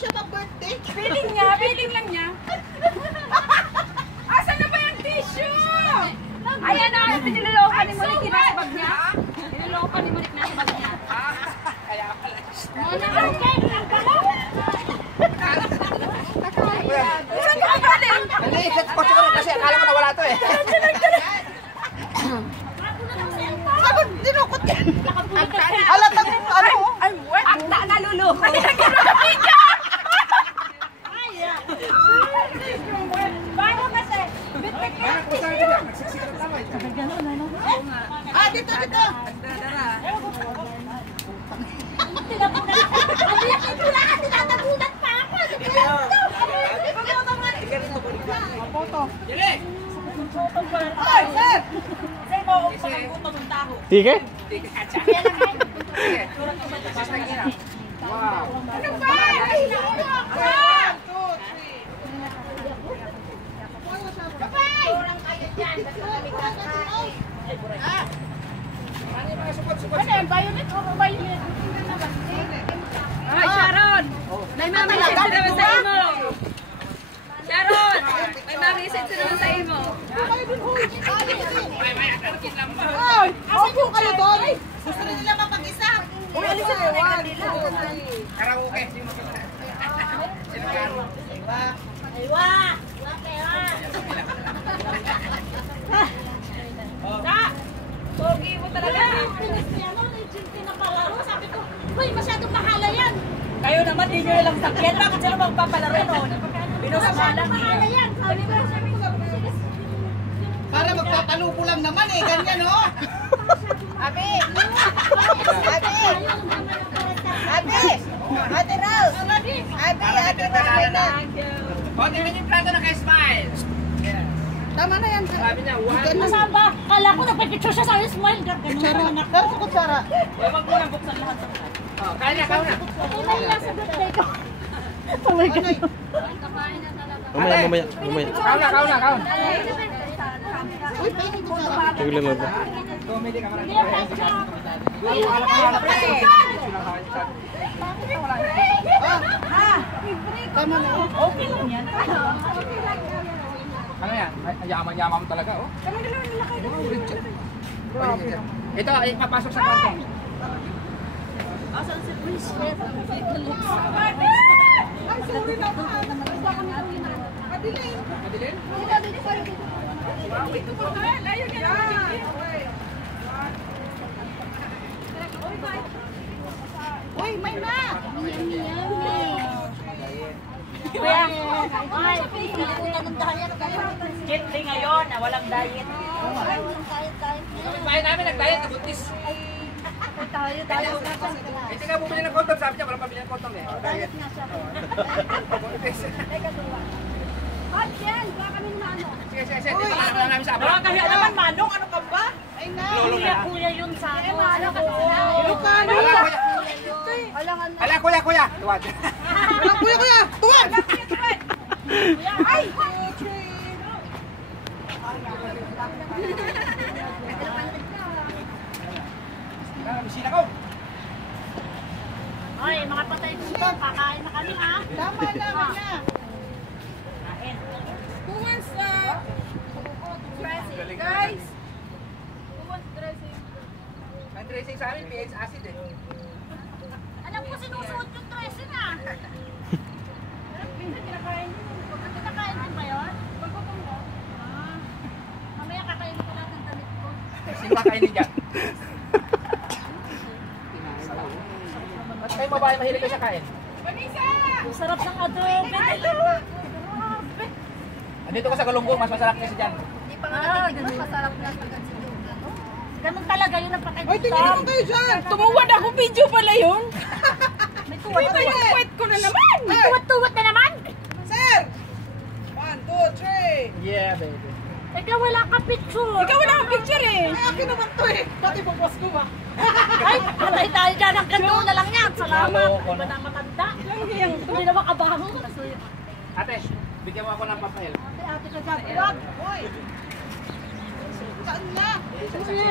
siya pang-birthday. Feeling lang niya. Asan na ba yung tissue? Ayan na, pinilolokan ni Monique na sa bag niya. Pinilolokan ni Monique na sa bag niya. Kaya pala. Saan ka galing? Naliisip ko siguro kasi akala ko nawala to eh. Sabi, dinukot yan. Halatang ano? Ay, what? Akta na, Lulu. Ay, nagkakapi ka! Paano kasi? Bitik ka ng tissue. Ah, dito. Tinatagulat pa ako. Ay, sir! Sige. Wow. Ano ba? Ay, Sharon! May message naman sa imo. Sharon! May message naman sa imo. Ay, opo kayo doon. Gusto rin nila mapag-isa. Uy, alisin mo na yung kandila. Karaoke. Aywa! Sa! Pogi mo talaga. Sabi ko, uy, masyadong mahala yan. Kayo naman, di nyo lang sakyan. Bakit sila magpapalaro nun? Binusabalan Mahala niyo. yan. Sabi ko, Para magpapalupo lang naman eh. Ganyan, oh. Abi! Ate Rose. Ate Rose. O, tingnan yung plato na ka-smile. Tama na yan. Sabi niya, one. masama ba? Kala ko nagpipicture siya sa akin, smile. Kutsara. Pero sa kutsara. Huwag mo nang buksan lahat. Oh, kaya na. Kulay lang sa birthday ko. Mamaya. Kauna. Uy, painin ko sa Tagulan mo ba? Comedy ka marami. Tama na. Okay lang yan. Ano yan? Yaman talaga, oh. Kami dalawa nila kayo. Ito, ipapasok sa kwarto. Asan si Chris? Ay, sorry na po. Madilim. Madilin? Ito po ka. Layo niya naman. Uy, may na. Kuya, Ay, piliputan ng diet kayo. cheat day ngayon na walang diet. Walang diet. Bahay namin, nag-diet, nabuntis. Tayo. Hindi nga bumili ng condom, sabi niya, walang pabili ng condom eh. Diet nga siya. Hot yan, baka kami naman. Sige, dito lang namin sa abra. Nakakahiya naman, Manong. Ano ka ba? Ay na. Kuya yun sa ano. Ilocano. Hala, kuya. Tuwad. Walang kuya. Tuwad. Ay! Bisina ko. Ay, mga patay dito. Kakain na kami ha. Tama na. Who wants dressing? Guys! Who wants dressing? Ang dressing sa amin, pH acid eh. Alam ko sinusuot yung dressing ha. Minsan kinakain nyo. Kinakain din ba yun? Mamaya kakainin ko lahat ng damit ko. Sino ba kainin dyan? At kayo babae mahilig kayo sa kain? Vanessa! Ang sarap ng adobe. Andito ko sa Galunggong, mas masarap kasi dyan. Hindi pa nga natin masarap na pagkat si Duga. Ganun talaga yun ang pagkain. Ay, tingnan naman kayo dyan. Tumuwad ako, video pala yun. May tuwad. Ito yung kwet ko na naman. May tuwad-tuwad na naman. Sir. 1, 2, 3. Yeah, baby. Ikaw wala ka picture. Ikaw wala akong picture eh. Ay, akin naman to eh. Dati pagwas ko ba? Ay, patay tayo dyan. Ang ganda na lang yan. Salamat. Hello, Iba na matanda. Yung Hindi naman kabaho. Ate, bigyan mo ako ng papel. Ate ka dyan. Wag. Uy. Saan na? Sige.